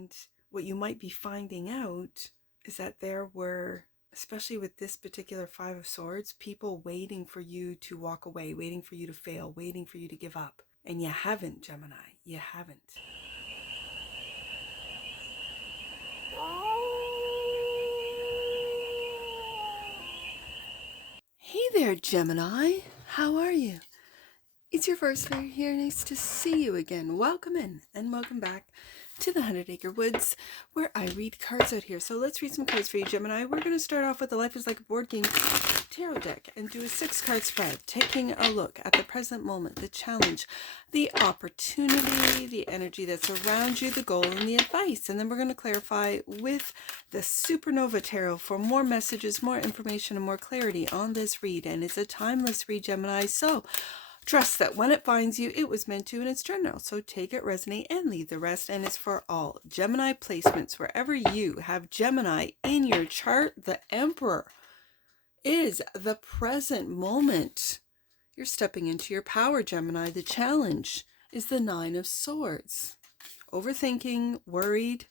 And what you might be finding out is that there were, especially with this particular Five of Swords, people waiting for you to walk away, waiting for you to fail, waiting for you to give up. And you haven't, Gemini. You haven't. Hey there, Gemini. How are you? It's your first day here. Nice to see you again. Welcome in and welcome back to the 100 Acre Woods, where I read cards out here. So let's read some cards for you, Gemini. We're going to start off with the Life is Like a Board Game tarot deck and do a 6-card spread, taking a look at the present moment, the challenge, the opportunity, the energy that's around you, the goal, and the advice. And then we're going to clarify with the Supernova Tarot for more messages, more information, and more clarity on this read. And it's a timeless read, Gemini. So trust that when it finds you, it was meant to, and it's general. So take it, resonate, and leave the rest. And it's for all Gemini placements. Wherever you have Gemini in your chart, the Emperor is the present moment. You're stepping into your power, Gemini. The challenge is the 9 of Swords. Overthinking, worried,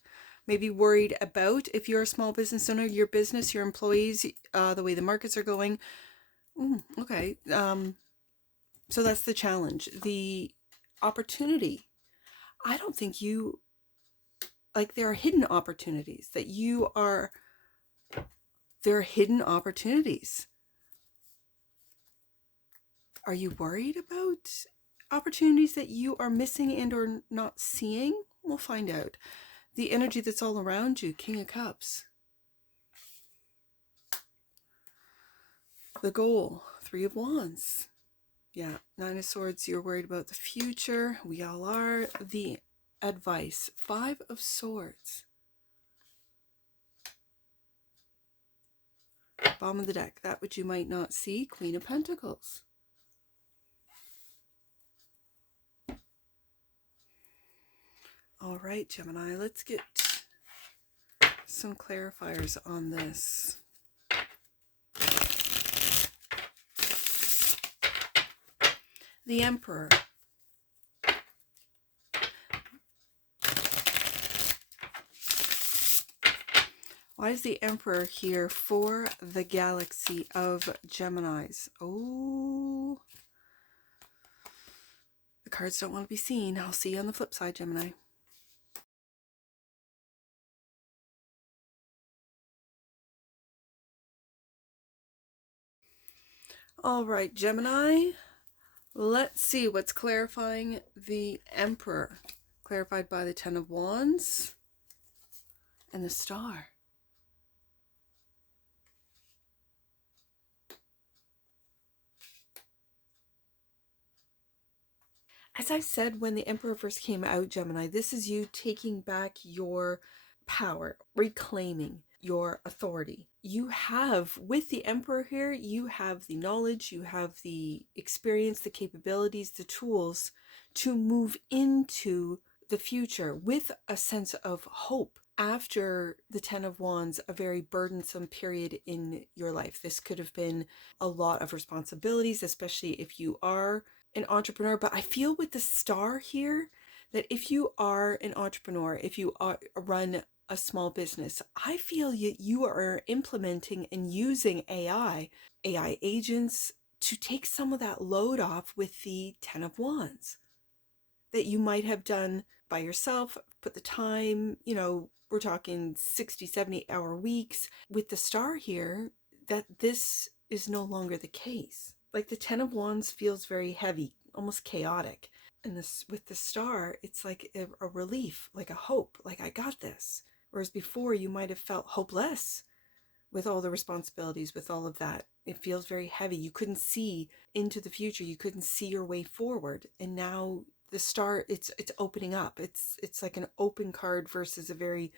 maybe worried about, if you're a small business owner, your business, your employees, the way the markets are going. Okay. So that's the challenge. The opportunity. I don't think you, like, there are hidden opportunities that you are, there are hidden opportunities. Are you worried about opportunities that you are missing and or not seeing? We'll find out. The energy that's all around you, King of Cups. The goal, 3 of Wands. Yeah, 9 of Swords, you're worried about the future. We all are. The advice, 5 of Swords. Bottom of the deck, that which you might not see, Queen of Pentacles. All right, Gemini, let's get some clarifiers on this. The Emperor. Why is the Emperor here for the galaxy of Geminis? Oh, the cards don't want to be seen. I'll see you on the flip side, Gemini. All right, Gemini. Let's see what's clarifying the Emperor. Clarified by the 10 of Wands and the Star. As I said when the Emperor first came out, Gemini, this is you taking back your power, reclaiming your authority. You have, with the Emperor here, you have the knowledge, you have the experience, the capabilities, the tools to move into the future with a sense of hope. After the 10 of Wands, a very burdensome period in your life. This could have been a lot of responsibilities, especially if you are an entrepreneur. But I feel with the Star here that if you are an entrepreneur, if you run a small business, I feel you are implementing and using AI agents to take some of that load off with the 10 of Wands that you might have done by yourself, put the time, we're talking 60, 70-hour weeks. With the Star here, that this is no longer the case. Like the 10 of Wands feels very heavy, almost chaotic. And this, with the Star, it's like a relief, like a hope, like I got this. Whereas before you might have felt hopeless with all the responsibilities, with all of that. It feels very heavy. You couldn't see into the future. You couldn't see your way forward. And now the Star, it's opening up. It's like an open card versus a very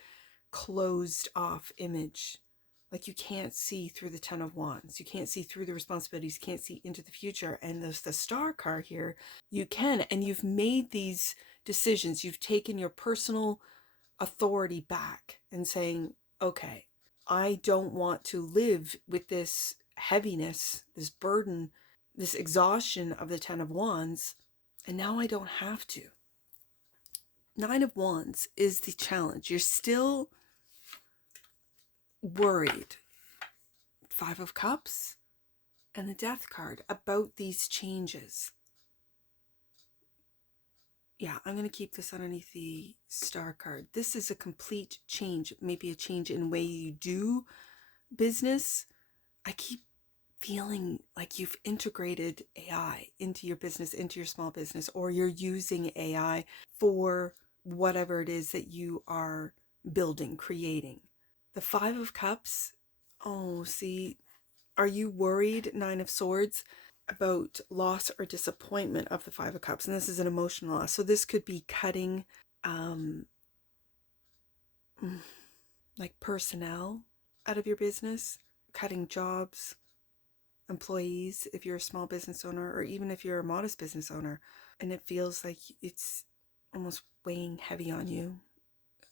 closed off image. Like you can't see through the 10 of Wands. You can't see through the responsibilities. You can't see into the future. And there's the Star card here. You can, and you've made these decisions. You've taken your personal authority back and saying, okay, I don't want to live with this heaviness, this burden, this exhaustion of the 10 of Wands. And now I don't have to. Nine of Wands is the challenge. You're still worried. Five of Cups and the Death card about these changes. Yeah, I'm going to keep this underneath the Star card. This is a complete change, maybe a change in way you do business. I keep feeling like you've integrated AI into your business, into your small business, or you're using AI for whatever it is that you are building, creating. The Five of Cups, oh, see, are you worried, Nine of Swords, about loss or disappointment of the Five of Cups? And this is an emotional loss. So this could be cutting like personnel out of your business, cutting jobs, employees if you're a small business owner, or even if you're a modest business owner, and it feels like it's almost weighing heavy on you.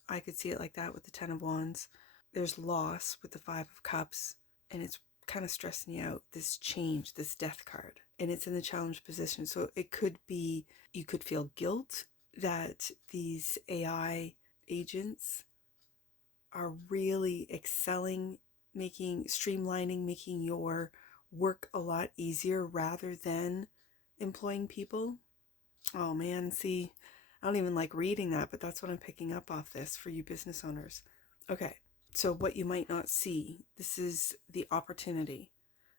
I could see it like that with the Ten of Wands. There's loss with the Five of Cups, and it's kind of stressing you out, this change, this Death card, and it's in the challenge position. So it could be, you could feel guilt that these AI agents are really excelling, streamlining, making your work a lot easier rather than employing people. Oh man, see, I don't even like reading that, but that's what I'm picking up off this for you business owners. Okay, so what you might not see, this is the opportunity.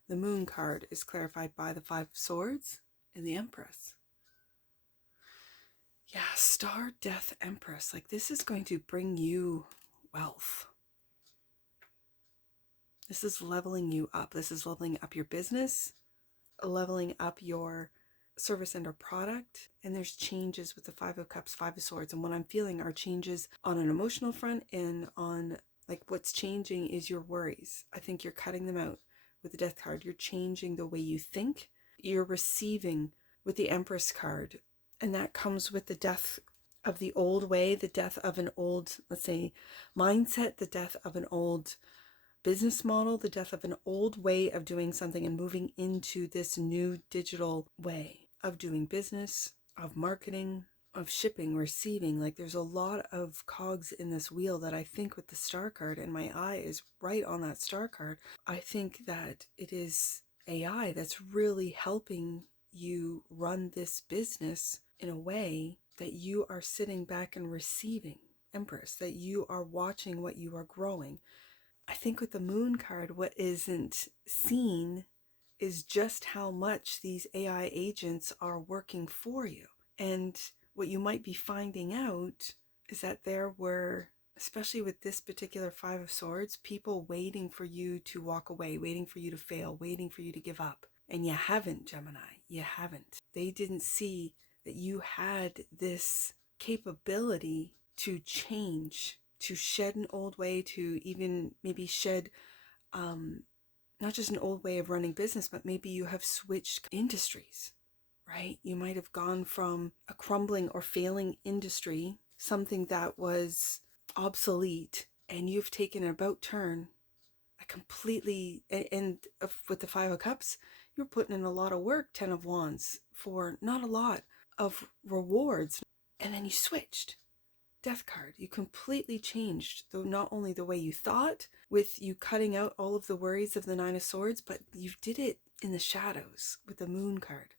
The Moon card is clarified by the Five of Swords and the Empress. Yeah, Star, Death, Empress. Like, this is going to bring you wealth. This is leveling you up. This is leveling up your business, leveling up your service and or product. And there's changes with the Five of Cups, Five of Swords. And what I'm feeling are changes on an emotional front, and on, like, what's changing is your worries. I think you're cutting them out with the Death card. You're changing the way you think. You're receiving with the Empress card. And that comes with the death of the old way, the death of an old, let's say, mindset, the death of an old business model, the death of an old way of doing something, and moving into this new digital way of doing business, of marketing, of shipping, receiving. Like, there's a lot of cogs in this wheel that I think with the Star card, and my eye is right on that Star card, I think that it is AI that's really helping you run this business in a way that you are sitting back and receiving, Empress, that you are watching what you are growing. I think with the Moon card, what isn't seen is just how much these AI agents are working for you. And what you might be finding out is that there were, especially with this particular Five of Swords, people waiting for you to walk away, waiting for you to fail, waiting for you to give up. And you haven't, Gemini. You haven't. They didn't see that you had this capability to change, to shed an old way, to even maybe shed not just an old way of running business, but maybe you have switched industries, right? You might have gone from a crumbling or failing industry, something that was obsolete, and you've taken an about turn, a completely, and with the Five of Cups, you're putting in a lot of work, Ten of Wands, for not a lot of rewards, and then you switched. Death card, you completely changed, though, not only the way you thought, with you cutting out all of the worries of the Nine of Swords, but you did it in the shadows with the Moon card.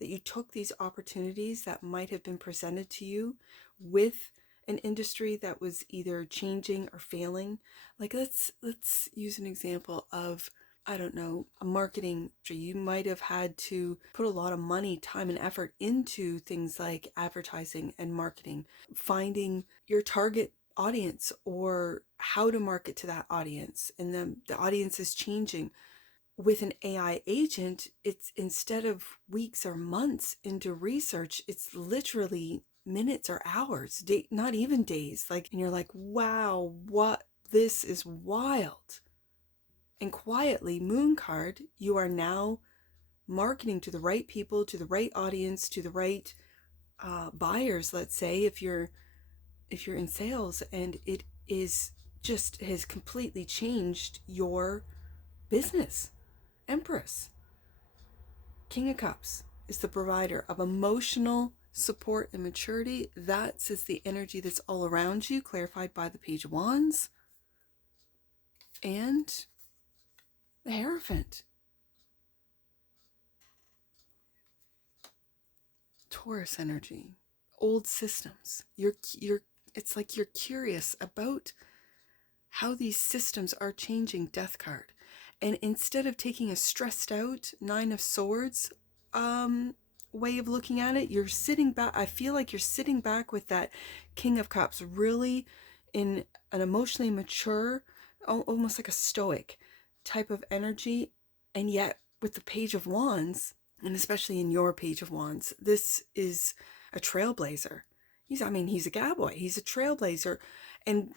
That you took these opportunities that might have been presented to you with an industry that was either changing or failing. Like, let's use an example of, I don't know, a marketing. You might have had to put a lot of money, time, and effort into things like advertising and marketing, finding your target audience or how to market to that audience. And then the audience is changing. With an AI agent, it's, instead of weeks or months into research, it's literally minutes or hours, not even days. Like, and you're like, wow, what, this is wild. And quietly, Moon card, you are now marketing to the right people, to the right audience, to the right buyers, let's say, if you're in sales, and it is just has completely changed your business. Empress, King of Cups, is the provider of emotional support, and maturity. That is the energy that's all around you, clarified by the Page of Wands and the Hierophant. Taurus energy, old systems. It's like you're curious about how these systems are changing, Death card. And instead of taking a stressed out Nine of Swords way of looking at it, you're sitting back. I feel like you're sitting back with that King of Cups, really in an emotionally mature, almost like a stoic type of energy. And yet with the Page of Wands, and especially in your Page of Wands, this is a trailblazer. He's a cowboy. He's a trailblazer. And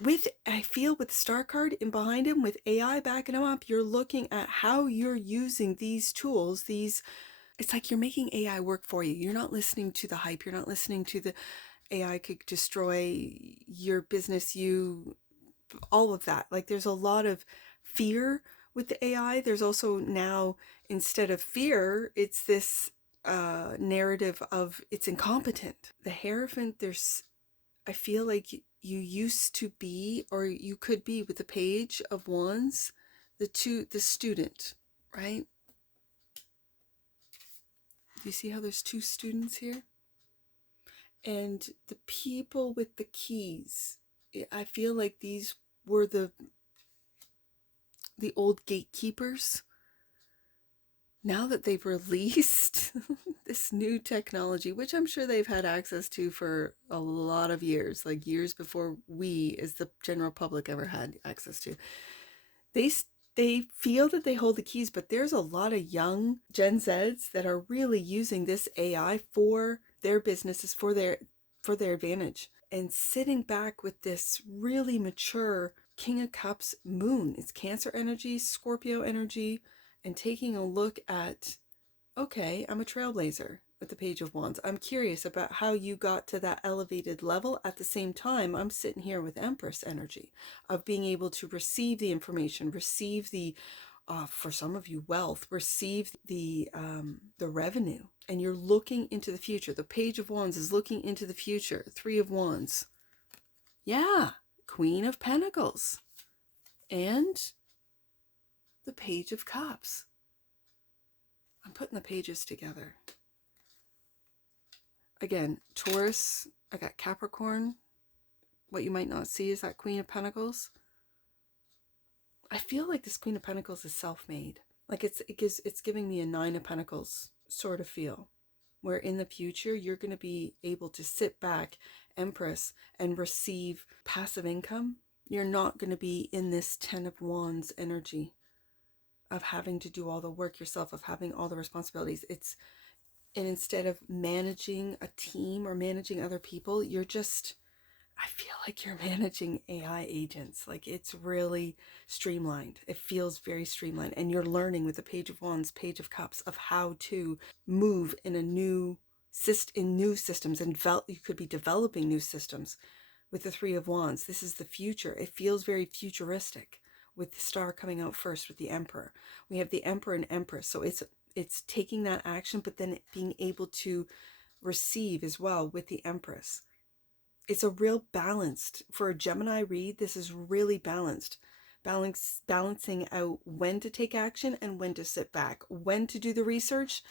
I feel with the Star card in behind him, with AI backing him up, you're looking at how you're using these tools. It's like you're making AI work for you. You're not listening to the hype. You're not listening to the AI could destroy your business, all of that. Like, there's a lot of fear with the AI. There's also now, instead of fear, it's this narrative of it's incompetent. The Hierophant, I feel like you used to be, or you could be with the Page of Wands, the student, right? Do you see how there's two students here? And the people with the keys, I feel like these were the old gatekeepers. Now that they've released this new technology, which I'm sure they've had access to for a lot of years, like years before we as the general public ever had access to, they feel that they hold the keys. But there's a lot of young Gen Zs that are really using this AI for their businesses, for their advantage, and sitting back with this really mature King of Cups moon. It's Cancer energy, Scorpio energy, and taking a look at, okay, I'm a trailblazer with the Page of Wands. I'm curious about how you got to that elevated level. At the same time, I'm sitting here with Empress energy of being able to receive the information, receive the, for some of you, wealth, receive the revenue, and you're looking into the future. The Page of Wands is looking into the future. Three of Wands. Yeah, Queen of Pentacles. And the Page of Cups. I'm putting the pages together. Again, Taurus, I got Capricorn. What you might not see is that Queen of Pentacles. I feel like this Queen of Pentacles is self-made. Like it's giving me a Nine of Pentacles sort of feel, where in the future you're going to be able to sit back, Empress, and receive passive income. You're not going to be in this Ten of Wands energy of having to do all the work yourself, of having all the responsibilities. And instead of managing a team or managing other people, I feel like you're managing AI agents. Like, it's really streamlined. It feels very streamlined. And you're learning with the Page of Wands, Page of Cups, of how to move in new systems, and you could be developing new systems with the Three of Wands. This is the future. It feels very futuristic, with the Star coming out first with the Emperor. We have the Emperor and Empress. So it's taking that action, but then being able to receive as well with the Empress. It's a real balanced, for a Gemini read, this is really balanced. Balancing out when to take action and when to sit back, when to do the research,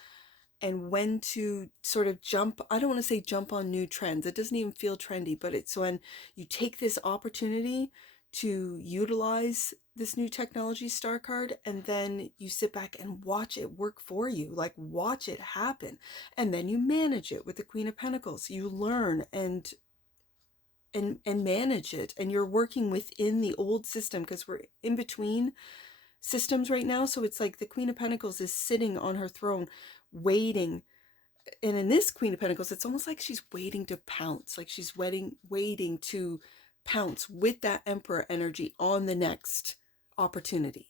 and when to sort of jump. I don't want to say jump on new trends. It doesn't even feel trendy, but it's when you take this opportunity to utilize this new technology, Star card, and then you sit back and watch it work for you. Like, watch it happen. And then you manage it with the Queen of Pentacles. You learn and manage it, and you're working within the old system, because we're in between systems right now. So it's like the Queen of Pentacles is sitting on her throne waiting, and in this Queen of Pentacles, it's almost like she's waiting to pounce, like she's waiting to pounce with that Emperor energy on the next opportunity,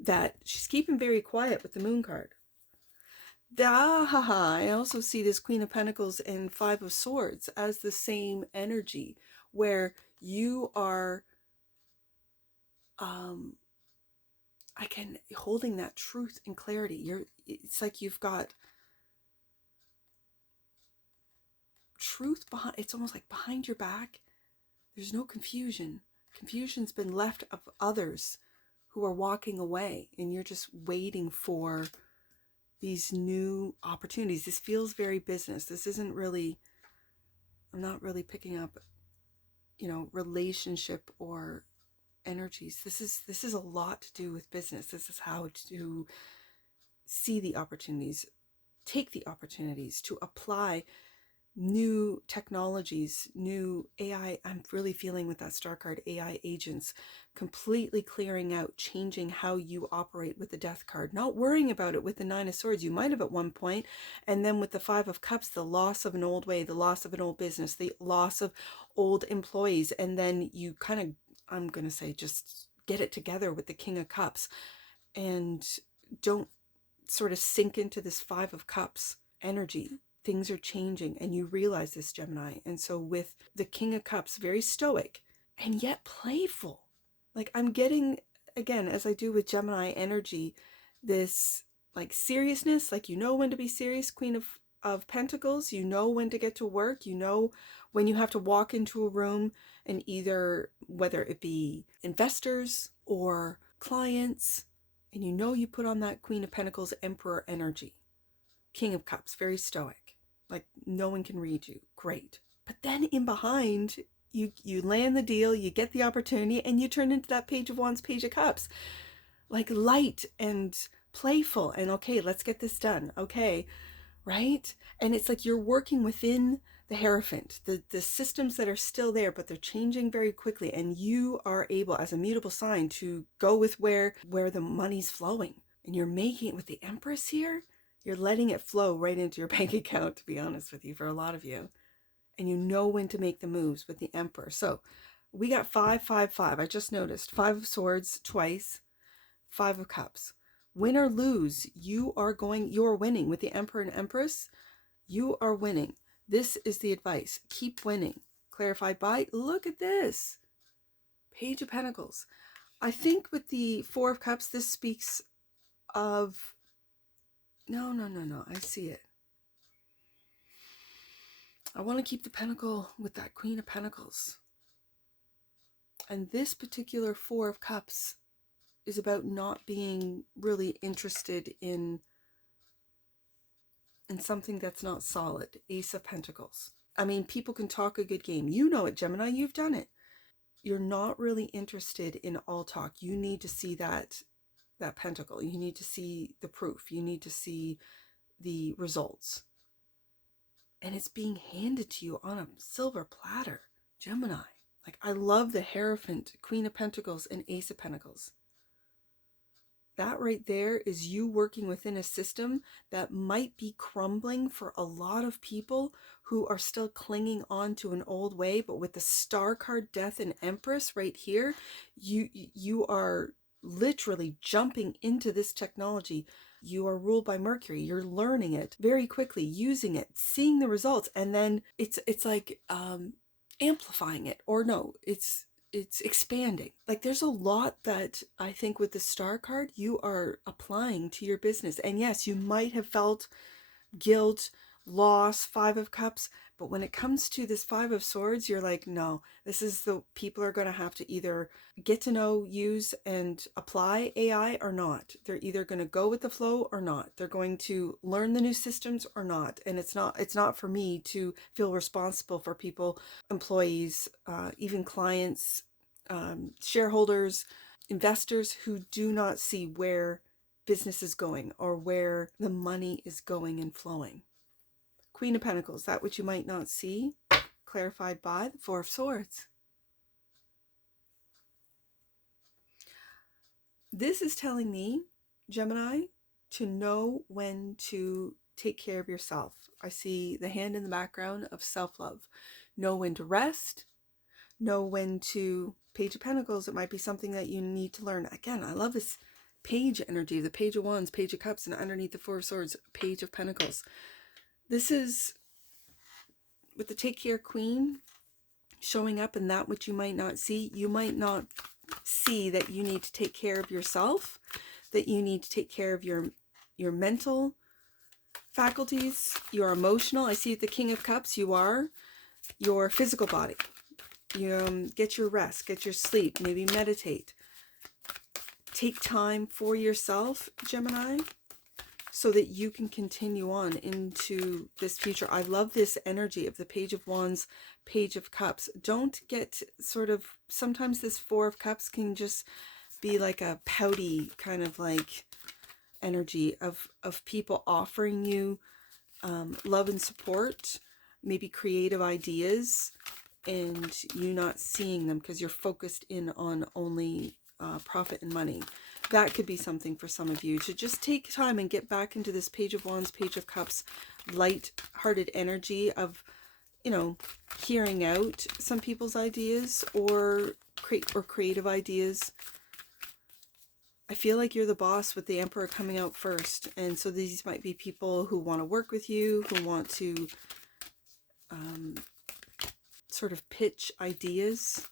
that she's keeping very quiet with the Moon card. I also see this Queen of Pentacles and Five of Swords as the same energy, where you are holding that truth and clarity. It's like you've got truth behind, it's almost like behind your back, there's no confusion. Confusion's been left of others who are walking away, and you're just waiting for these new opportunities. This feels very business. This isn't really, I'm not really picking up, relationship or energies. This is a lot to do with business. This is how to see the opportunities, take the opportunities, to apply new technologies, new AI. I'm really feeling with that star card, AI agents, completely clearing out, changing how you operate with the death card, not worrying about it with the 9 of swords. You might have at one point, and then with the 5 of cups, the loss of an old way, the loss of an old business, the loss of old employees, and then you kind of, I'm going to say, just get it together with the King of Cups, and don't sort of sink into this 5 of Cups energy. Things are changing, and you realize this, Gemini. And so with the King of Cups, very stoic and yet playful. Like I'm getting, again, as I do with Gemini energy, this like seriousness, like when to be serious, Queen of Pentacles, when to get to work, when you have to walk into a room and either, whether it be investors or clients, and you put on that Queen of Pentacles, Emperor energy. King of Cups, very stoic. Like no one can read you. Great. But then in behind, you land the deal, you get the opportunity, and you turn into that Page of Wands, Page of Cups. Like light and playful, and okay, let's get this done. Okay, right? And it's like you're working within the Hierophant, the systems that are still there, but they're changing very quickly, and you are able, as a mutable sign, to go with where the money's flowing. And you're making it with the Empress here. You're letting it flow right into your bank account, to be honest with you, for a lot of you. And you know when to make the moves with the Emperor. So we got 5, 5, 5. I just noticed 5 of Swords twice, 5 of Cups. Win or lose, you're winning. With the Emperor and Empress, you are winning. This is the advice. Keep winning. Clarified by, look at this. Page of Pentacles. I think with the 4 of Cups, this speaks of... No. I see it. I want to keep the Pentacle with that Queen of Pentacles. And this particular 4 of Cups is about not being really interested in something that's not solid. Ace of Pentacles. I mean, people can talk a good game. You know it, Gemini. You've done it. You're not really interested in all talk. You need to see that pentacle. You need to see the proof. You need to see the results. And it's being handed to you on a silver platter, Gemini. Like, I love the Hierophant, Queen of Pentacles, and Ace of Pentacles. That right there is you working within a system that might be crumbling for a lot of people who are still clinging on to an old way. But with the Star card, Death, and Empress right here, you are literally jumping into this technology. You are ruled by Mercury. You're learning it very quickly, using it, seeing the results, and then it's like amplifying it. Or no, it's expanding. Like, there's a lot that I think with the Star card you are applying to your business. And yes, you might have felt guilt, loss, 5 of Cups, but when it comes to this 5 of Swords, you're like, no, this is the people are going to have to either get to know, use, and apply AI or not. They're either going to go with the flow or not. They're going to learn the new systems or not. And it's not for me to feel responsible for people, employees, even clients, shareholders, investors who do not see where business is going or where the money is going and flowing. Queen of Pentacles, that which you might not see, clarified by the 4 of Swords. This is telling me, Gemini, to know when to take care of yourself. I see the hand in the background of self-love. Know when to rest. Know when to... Page of Pentacles, it might be something that you need to learn. Again, I love this page energy, the Page of Wands, Page of Cups, and underneath the 4 of Swords, Page of Pentacles. This is, with the Take Care Queen showing up in that which you might not see. You might not see that you need to take care of yourself, that you need to take care of your mental faculties, you're emotional. I see the King of Cups, you are your physical body. You get your rest, get your sleep, maybe meditate. Take time for yourself, Gemini, so that you can continue on into this future. I love this energy of the Page of Wands, Page of Cups. Don't get sort of, sometimes this Four of Cups can just be like a pouty kind of like energy of people offering you love and support, maybe creative ideas, and you not seeing them because you're focused in on only profit and money. That could be something for some of you, to just take time and get back into this Page of Wands, Page of Cups, light-hearted energy of, you know, hearing out some people's ideas or creative ideas. I feel like you're the boss with the Emperor coming out first. And so these might be people who want to work with you, who want to sort of pitch ideas.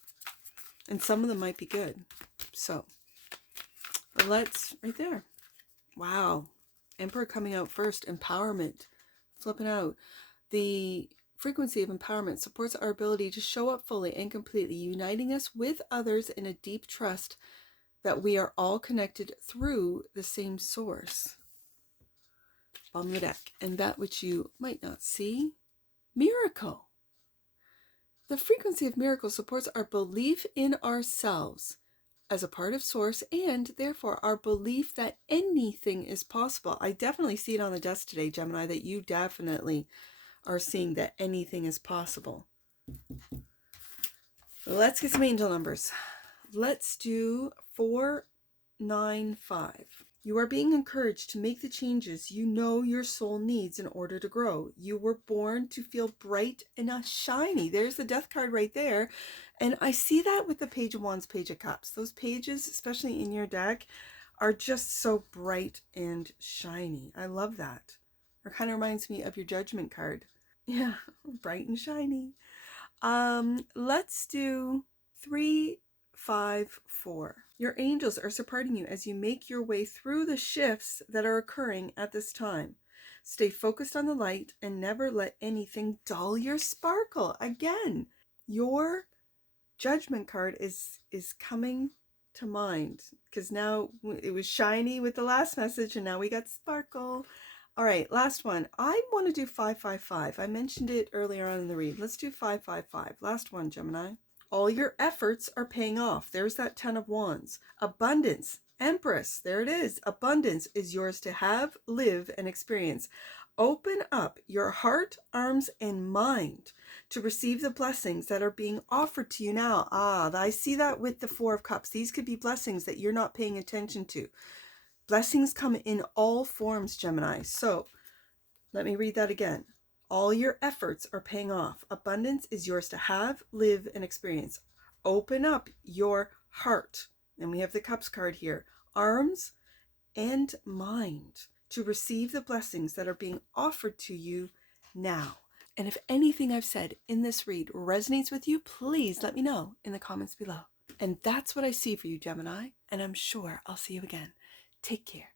And some of them might be good. So let's, right there. Wow. Emperor coming out first. Empowerment. Flipping out. The frequency of empowerment supports our ability to show up fully and completely, uniting us with others in a deep trust that we are all connected through the same source. Bottom of the deck. And that which you might not see. Miracle. The frequency of miracle supports our belief in ourselves as a part of source, and therefore our belief that anything is possible. I definitely see it on the desk today, Gemini, that you definitely are seeing that anything is possible. Let's get some angel numbers. Let's do 495. You are being encouraged to make the changes you know your soul needs in order to grow. You were born to feel bright and shiny. There's the Death card right there. And I see that with the Page of Wands, Page of Cups. Those pages, especially in your deck, are just so bright and shiny. I love that. It kind of reminds me of your Judgment card. Yeah, bright and shiny. Let's do 354. Your angels are supporting you as you make your way through the shifts that are occurring at this time. Stay focused on the light and never let anything dull your sparkle. Again, your Judgment card is coming to mind, because now it was shiny with the last message and now we got sparkle. All right, last one. I want to do 555. I mentioned it earlier on in the read. Let's do 555. Last one, Gemini. All your efforts are paying off. There's that 10 of Wands. Abundance. Empress. There it is. Abundance is yours to have, live, and experience. Open up your heart, arms, and mind to receive the blessings that are being offered to you now. I see that with the Four of Cups. These could be blessings that you're not paying attention to. Blessings come in all forms, Gemini. So let me read that again. All your efforts are paying off. Abundance is yours to have, live, and experience. Open up your heart. And we have the Cups card here. Arms and mind to receive the blessings that are being offered to you now. And if anything I've said in this read resonates with you, please let me know in the comments below. And that's what I see for you, Gemini. And I'm sure I'll see you again. Take care.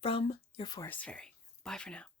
From your Forest Fairy. Bye for now.